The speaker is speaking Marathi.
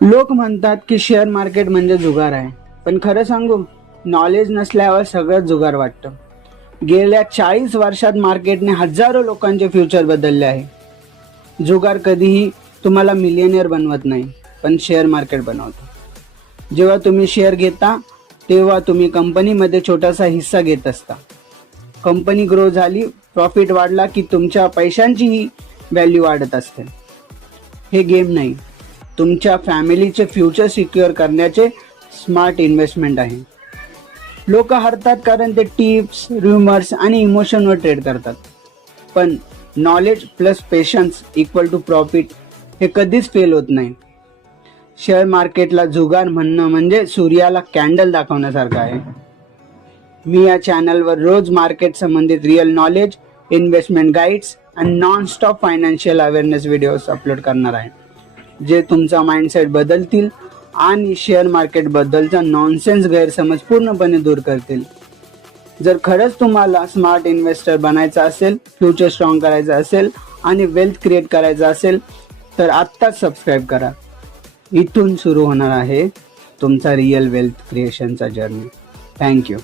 लोक म्हणतात की शेअर मार्केट म्हणजे जुगार आहे, पण खरं सांगू, नॉलेज नसल्यावर सगळं जुगार वाटतं. गेल्या 40 वर्षात मार्केटने हजारो लोकांचे फ्युचर बदलले आहे. जुगार कधीही तुम्हाला मिलियनियर बनवत नाही, पण शेअर मार्केट बनवतो. जेव्हा तुम्ही शेअर घेता तेव्हा तुम्ही कंपनीमध्ये छोटासा हिस्सा घेत असता. कंपनी ग्रो झाली, प्रॉफिट वाढला की तुमच्या पैशांचीही व्हॅल्यू वाढत असते. हे गेम नाही, तुमच्या फॅमिलीचे फ्युचर सिक्युअर करण्याचे स्मार्ट इन्व्हेस्टमेंट आहे. लोक हरतात कारण ते टिप्स, rumors आणि इमोशनवर ट्रेड करतात. पण knowledge plus patience equal to profit हे कधीच फेल होत नाही. शेअर मार्केटला जुगार म्हणणं म्हणजे सूर्याला कॅन्डल दाखवण्यासारखं आहे. मी या चॅनलवर रोज मार्केट संबंधित रिअल नॉलेज, इन्व्हेस्टमेंट गाईड्स आणि non stop financial awareness videos upload करणार आहे, जे तुमचा माइंडसेट बदलतील आणि शेअर मार्केट बद्दलचा नॉनसेन्स गैरसमज पूर्णपणे दूर करतील. जर खरंच तुम्हाला स्मार्ट इन्व्हेस्टर बनायचं असेल, फ्युचर स्ट्रॉंग करायचं असेल आणि वेल्थ क्रिएट करायचं असेल तर आत्ताच सबस्क्राईब करा. इथून सुरू होणार आहे तुमचा रिअल वेल्थ क्रिएशनचा जर्नी. थँक्यू.